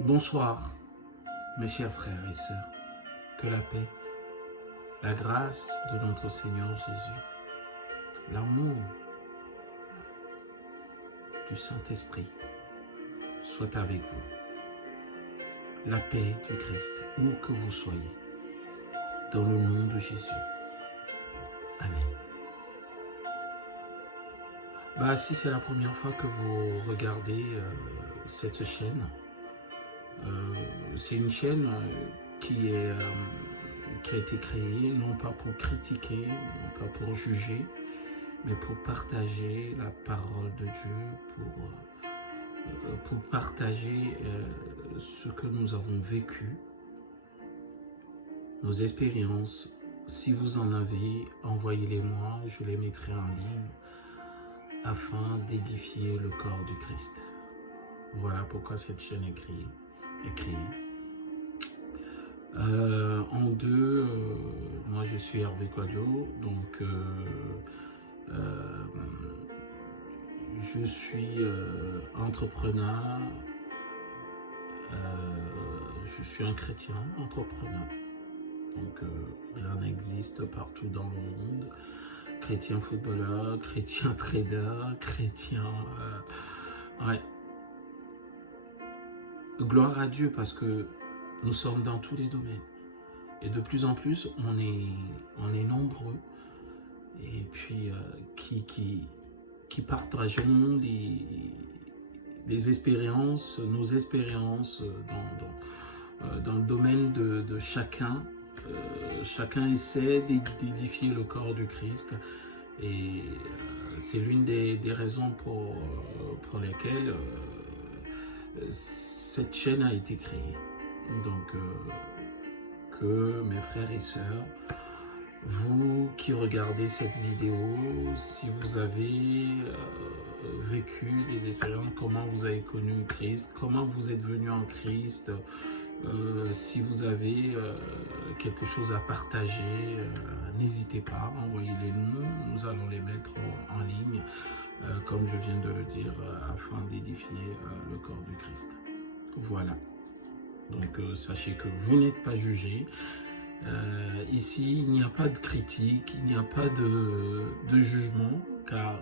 Bonsoir, mes chers frères et sœurs. Que la paix, la grâce de notre Seigneur Jésus, l'amour du Saint-Esprit soit avec vous. La paix du Christ, où que vous soyez, dans le nom de Jésus. Amen. Si c'est la première fois que vous regardez cette chaîne, c'est une chaîne qui a été créée non pas pour critiquer, non pas pour juger, mais pour partager la parole de Dieu, pour partager ce que nous avons vécu, nos expériences. Si vous en avez, envoyez-les-moi, je les mettrai en ligne afin d'édifier le corps du Christ. Voilà pourquoi cette chaîne est créée. En deux, moi je suis Hervé Kwadjo, donc je suis entrepreneur, je suis un chrétien entrepreneur. Donc il en existe partout dans le monde. Chrétien footballeur, chrétien trader, chrétien... ouais. Gloire à Dieu parce que nous sommes dans tous les domaines. Et de plus en plus, on est nombreux. Et puis, qui partageons les expériences, nos expériences dans le domaine de chacun. Chacun essaie d'édifier le corps du Christ. Et c'est l'une des raisons pour lesquelles cette chaîne a été créée. Donc, que mes frères et sœurs, vous qui regardez cette vidéo, si vous avez vécu des expériences, comment vous avez connu Christ, comment vous êtes venu en Christ, si vous avez quelque chose à partager, n'hésitez pas, envoyez-les-nous, nous allons les mettre en ligne, comme je viens de le dire, afin d'édifier le corps du Christ. Voilà. Donc sachez que vous n'êtes pas jugés. Ici, il n'y a pas de critique, il n'y a pas de jugement, car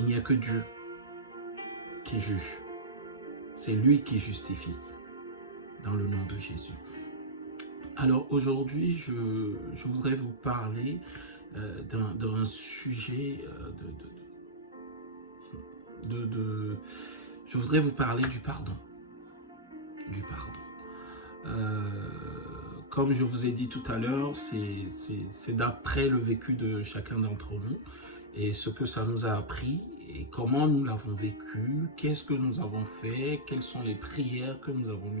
il n'y a que Dieu qui juge. C'est lui qui justifie, dans le nom de Jésus. Alors aujourd'hui, je voudrais vous parler d'un sujet je voudrais vous parler du pardon. Du pardon. Comme je vous ai dit tout à l'heure, c'est d'après le vécu de chacun d'entre nous et ce que ça nous a appris et comment nous l'avons vécu, qu'est-ce que nous avons fait, quelles sont les prières que nous avons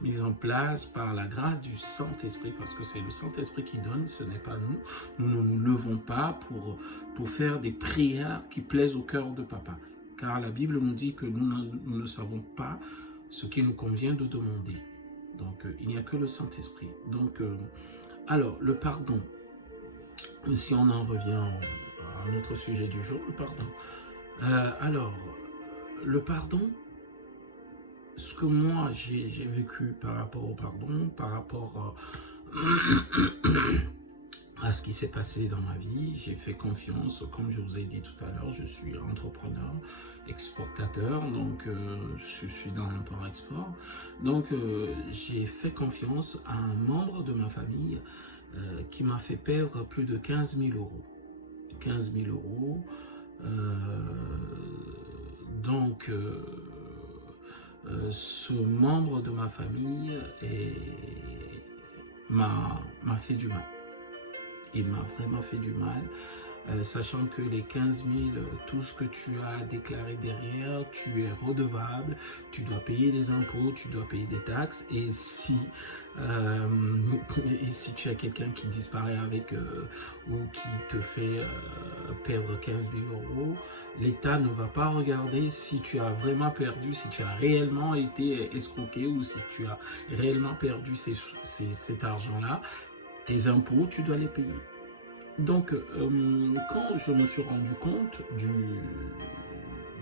mises en place par la grâce du Saint-Esprit, parce que c'est le Saint-Esprit qui donne, ce n'est pas nous. Nous ne nous levons pas pour faire des prières qui plaisent au cœur de Papa, car la Bible nous dit que nous ne savons pas ce qu'il nous convient de demander. Donc, il n'y a que le Saint-Esprit. Donc, alors, le pardon. Si on en revient à notre sujet du jour, le pardon. Alors, le pardon, ce que moi j'ai vécu par rapport au pardon, par rapport à ce qui s'est passé dans ma vie, j'ai fait confiance, comme je vous ai dit tout à l'heure, je suis entrepreneur, exportateur, donc je suis dans l'import-export. Donc j'ai fait confiance à un membre de ma famille qui m'a fait perdre plus de 15 000 euros. 15 000 euros. Donc ce membre de ma famille m'a fait du mal. Il m'a vraiment fait du mal, sachant que les 15 000, tout ce que tu as déclaré derrière, tu es redevable, tu dois payer des impôts, tu dois payer des taxes, et si tu as quelqu'un qui disparaît avec ou qui te fait perdre 15 000 euros, l'État ne va pas regarder si tu as vraiment perdu, si tu as réellement été escroqué ou si tu as réellement perdu cet argent-là. Tes impôts, tu dois les payer. Donc, quand je me suis rendu compte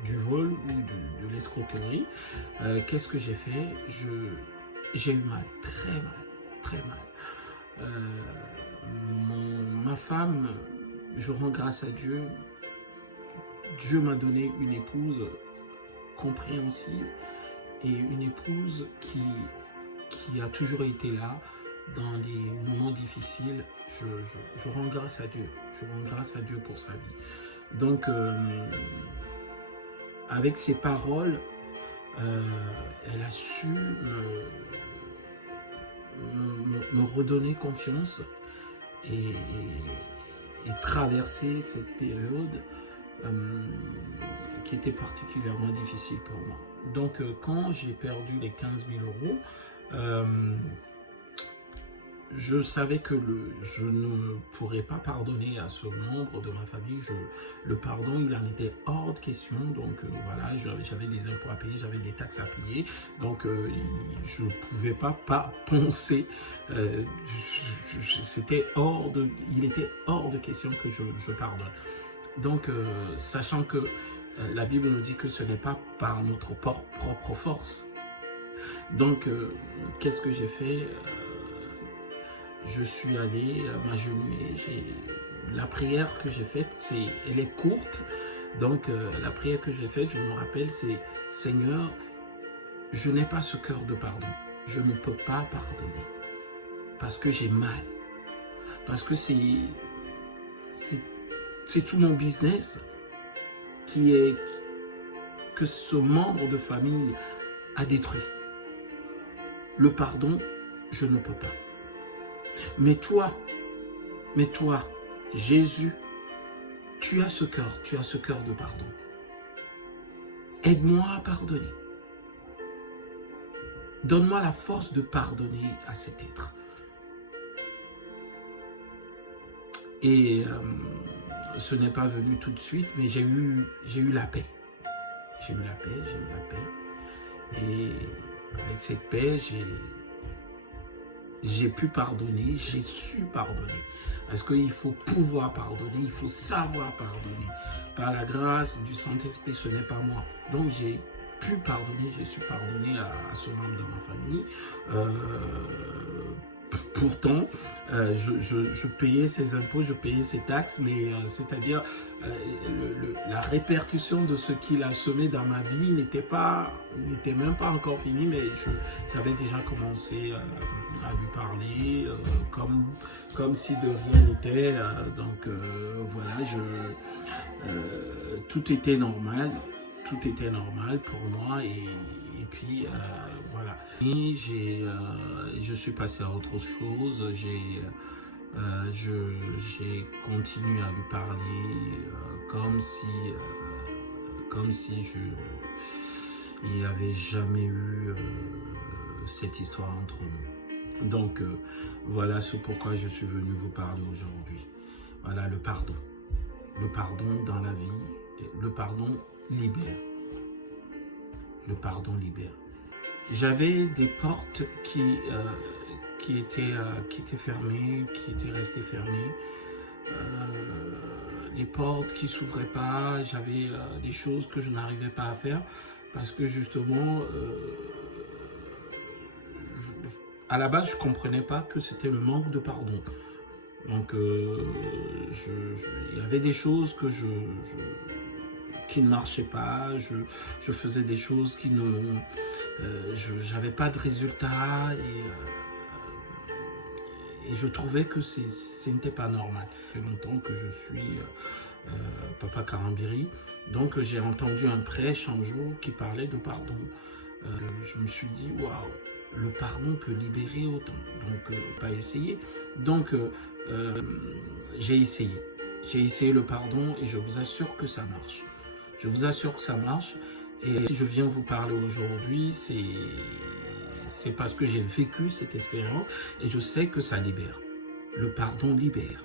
du vol ou de l'escroquerie, qu'est-ce que j'ai fait? J'ai eu mal, très mal, très mal. Ma femme, je rends grâce à Dieu. Dieu m'a donné une épouse compréhensive et une épouse qui a toujours été là dans les moments difficiles. Je rends grâce à Dieu. Je rends grâce à Dieu pour sa vie. Donc, avec ses paroles, elle a su me redonner confiance et traverser cette période qui était particulièrement difficile pour moi. Donc, quand j'ai perdu les 15 000 euros, je savais que je ne pourrais pas pardonner à ce membre de ma famille. Le pardon, il en était hors de question. Donc voilà, j'avais des impôts à payer, j'avais des taxes à payer. Donc je ne pouvais pas penser. Il était hors de question que je pardonne. Donc sachant que la Bible nous dit que ce n'est pas par notre propre force. Donc qu'est-ce que j'ai fait? Je suis allé m'agenouiller. La prière que j'ai faite, elle est courte. Donc, la prière que j'ai faite, je me rappelle, c'est « Seigneur, je n'ai pas ce cœur de pardon. Je ne peux pas pardonner. Parce que j'ai mal. Parce que c'est tout mon business que ce membre de famille a détruit. Le pardon, je ne peux pas. Mais toi, Jésus, tu as ce cœur de pardon. Aide-moi à pardonner. Donne-moi la force de pardonner à cet être. Et ce n'est pas venu tout de suite, mais j'ai eu la paix. J'ai eu la paix. Et avec cette paix, j'ai pu pardonner, j'ai su pardonner. Parce qu'il faut pouvoir pardonner, il faut savoir pardonner. Par la grâce du Saint-Esprit, ce n'est pas moi. Donc j'ai pu pardonner, j'ai su pardonner à ce membre de ma famille. Pourtant, je payais ses impôts, je payais ses taxes, mais c'est-à-dire la répercussion de ce qu'il a semé dans ma vie n'était même pas encore finie, mais j'avais déjà commencé à lui parler comme si de rien n'était. Donc voilà, tout était normal pour moi et puis voilà. Et je suis passé à autre chose. J'ai continué à lui parler comme si il n'y avait jamais eu cette histoire entre nous. Donc voilà ce pourquoi je suis venu vous parler aujourd'hui. Voilà le pardon. Le pardon dans la vie, le pardon libère. Le pardon libère. J'avais des portes qui étaient fermées, qui étaient restées fermées. Les portes qui ne s'ouvraient pas, j'avais des choses que je n'arrivais pas à faire parce que justement, à la base, je ne comprenais pas que c'était le manque de pardon. Donc, il y avait des choses qui ne marchaient pas, je faisais des choses qui ne... j'avais pas de résultats et je trouvais que ce n'était pas normal. Ça fait longtemps que je suis Papa Karambiri, donc j'ai entendu un prêche un jour qui parlait de pardon. Je me suis dit, waouh, le pardon peut libérer autant, donc pas essayer. Donc j'ai essayé le pardon et je vous assure que ça marche. Je vous assure que ça marche. Et si je viens vous parler aujourd'hui, c'est parce que j'ai vécu cette expérience et je sais que ça libère. Le pardon libère.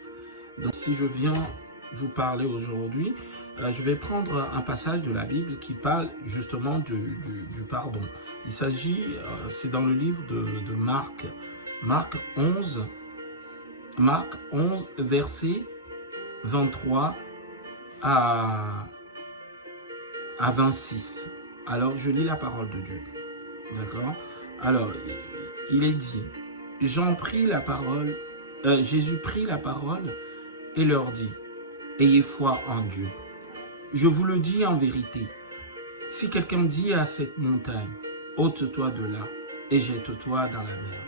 Donc si je viens vous parler aujourd'hui, je vais prendre un passage de la Bible qui parle justement du pardon. Il s'agit, c'est dans le livre de Marc. Marc 11, verset 23 à à 26. Alors, je lis la parole de Dieu. D'accord? Alors, il est dit, Jésus prit la parole et leur dit, ayez foi en Dieu. Je vous le dis en vérité, si quelqu'un dit à cette montagne, ôte-toi de là et jette-toi dans la mer,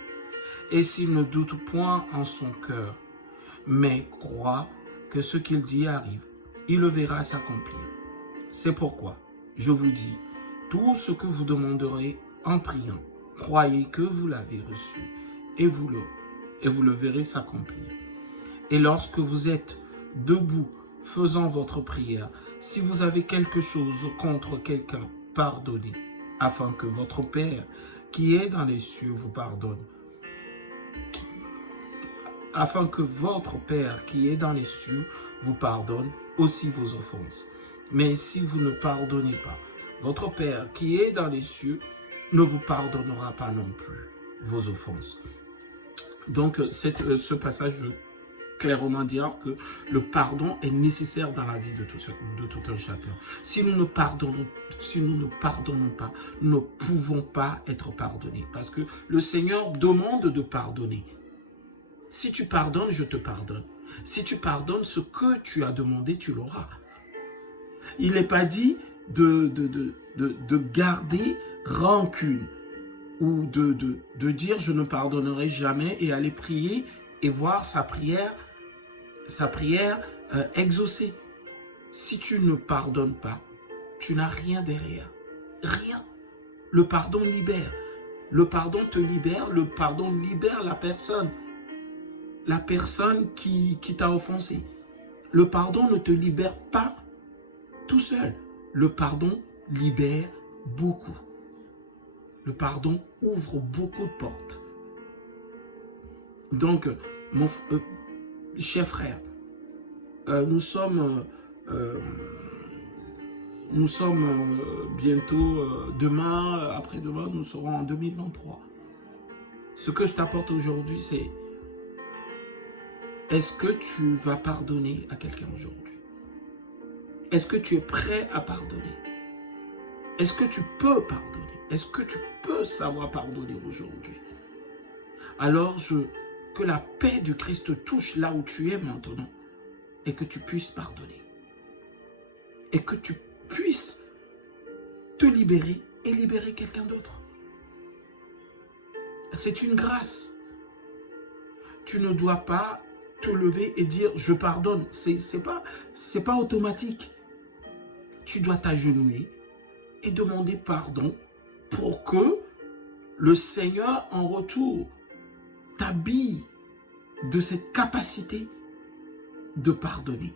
et s'il ne doute point en son cœur, mais croit que ce qu'il dit arrive, il le verra s'accomplir. C'est pourquoi, je vous dis, tout ce que vous demanderez en priant, croyez que vous l'avez reçu, et vous le verrez s'accomplir. Et lorsque vous êtes debout, faisant votre prière, si vous avez quelque chose contre quelqu'un, pardonnez, afin que votre Père qui est dans les cieux vous pardonne. Afin que votre Père qui est dans les cieux vous pardonne aussi vos offenses. Mais si vous ne pardonnez pas, votre Père qui est dans les cieux ne vous pardonnera pas non plus vos offenses. Donc, ce passage veut clairement dire que le pardon est nécessaire dans la vie de tout un chacun. Si nous ne pardonnons pas, nous ne pouvons pas être pardonnés. Parce que le Seigneur demande de pardonner. Si tu pardonnes, je te pardonne. Si tu pardonnes, ce que tu as demandé, tu l'auras. Il n'est pas dit de garder rancune ou de dire je ne pardonnerai jamais et aller prier et voir sa prière exaucée. Si tu ne pardonnes pas, tu n'as rien derrière. Rien. Le pardon libère. Le pardon te libère. Le pardon libère la personne. La personne qui t'a offensé. Le pardon ne te libère pas tout seul. Le pardon libère beaucoup. Le pardon ouvre beaucoup de portes. Donc, mon cher frère, nous sommes bientôt, demain, après-demain, nous serons en 2023. Ce que je t'apporte aujourd'hui, c'est est-ce que tu vas pardonner à quelqu'un aujourd'hui? Est-ce que tu es prêt à pardonner? Est-ce que tu peux pardonner? Est-ce que tu peux savoir pardonner aujourd'hui? Alors, que la paix du Christ te touche là où tu es maintenant et que tu puisses pardonner. Et que tu puisses te libérer et libérer quelqu'un d'autre. C'est une grâce. Tu ne dois pas te lever et dire je pardonne. C'est pas automatique. Tu dois t'agenouiller et demander pardon pour que le Seigneur en retour t'habille de cette capacité de pardonner.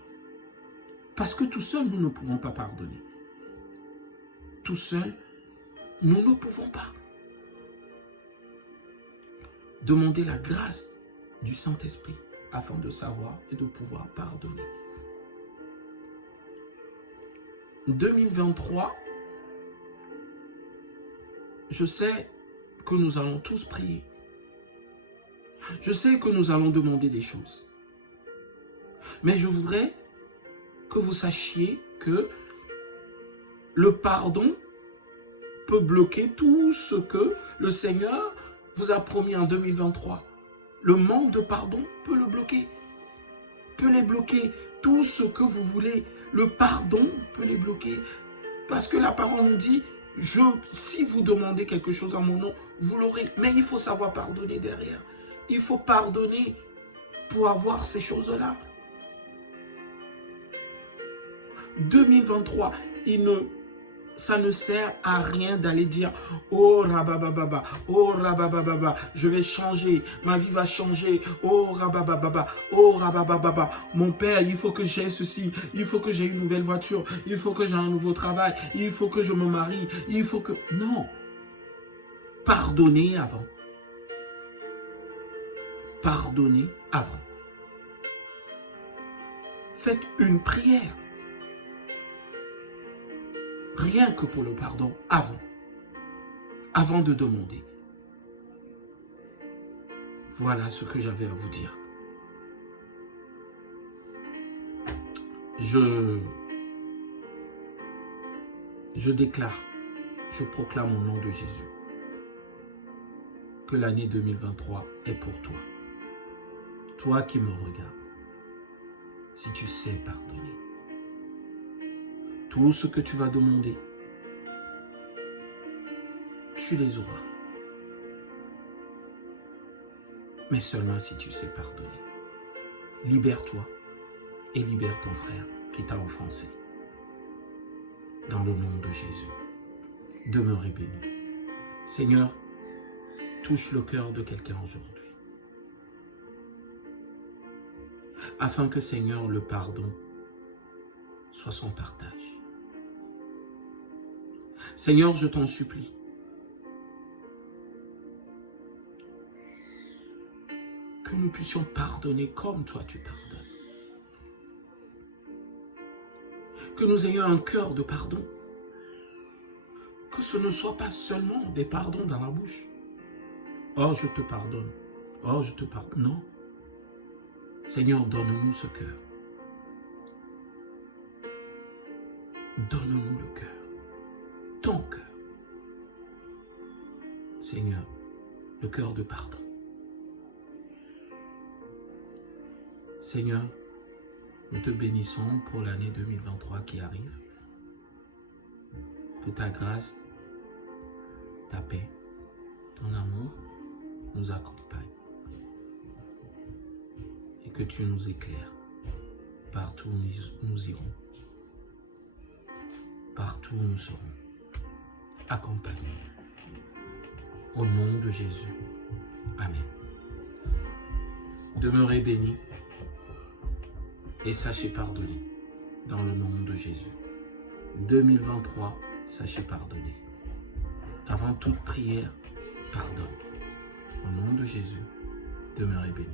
Parce que tout seul, nous ne pouvons pas pardonner. Tout seul, nous ne pouvons pas. Demandez la grâce du Saint-Esprit afin de savoir et de pouvoir pardonner. 2023, je sais que nous allons tous prier. Je sais que nous allons demander des choses. Mais je voudrais que vous sachiez que le pardon peut bloquer tout ce que le Seigneur vous a promis en 2023. Le manque de pardon peut le bloquer. Peut les bloquer. Tout ce que vous voulez, le pardon peut les bloquer. Parce que la parole nous dit, si vous demandez quelque chose en mon nom, vous l'aurez. Mais il faut savoir pardonner derrière. Il faut pardonner pour avoir ces choses-là. 2023, ça ne sert à rien d'aller dire « Oh rabababa, oh rabababa, je vais changer, ma vie va changer, oh rabababa, oh rabababa, mon père, il faut que j'aie ceci, il faut que j'aie une nouvelle voiture, il faut que j'ai un nouveau travail, il faut que je me marie, il faut que... » Non, pardonnez avant. Pardonnez avant. Faites une prière. Rien que pour le pardon, avant de demander. Voilà ce que j'avais à vous dire. Je déclare, je proclame au nom de Jésus que l'année 2023 est pour toi. Toi qui me regardes, si tu sais pardonner, tout ce que tu vas demander, tu les auras. Mais seulement si tu sais pardonner. Libère-toi et libère ton frère qui t'a offensé. Dans le nom de Jésus, demeurez béni. Seigneur, touche le cœur de quelqu'un aujourd'hui. Afin que, Seigneur, le pardon soit son partage. Seigneur, je t'en supplie. Que nous puissions pardonner comme toi tu pardonnes. Que nous ayons un cœur de pardon. Que ce ne soit pas seulement des pardons dans la bouche. Oh, je te pardonne. Oh, je te pardonne. Non. Seigneur, donne-nous ce cœur. Donne-nous le cœur. Ton cœur. Seigneur, le cœur de pardon. Seigneur, nous te bénissons pour l'année 2023 qui arrive. Que ta grâce, ta paix, ton amour nous accompagne. Et que tu nous éclaires partout où nous irons. Partout où nous serons. Accompagne-nous. Au nom de Jésus. Amen. Demeurez bénis et sachez pardonner dans le nom de Jésus. 2023, sachez pardonner. Avant toute prière, pardonne. Au nom de Jésus, demeurez bénis.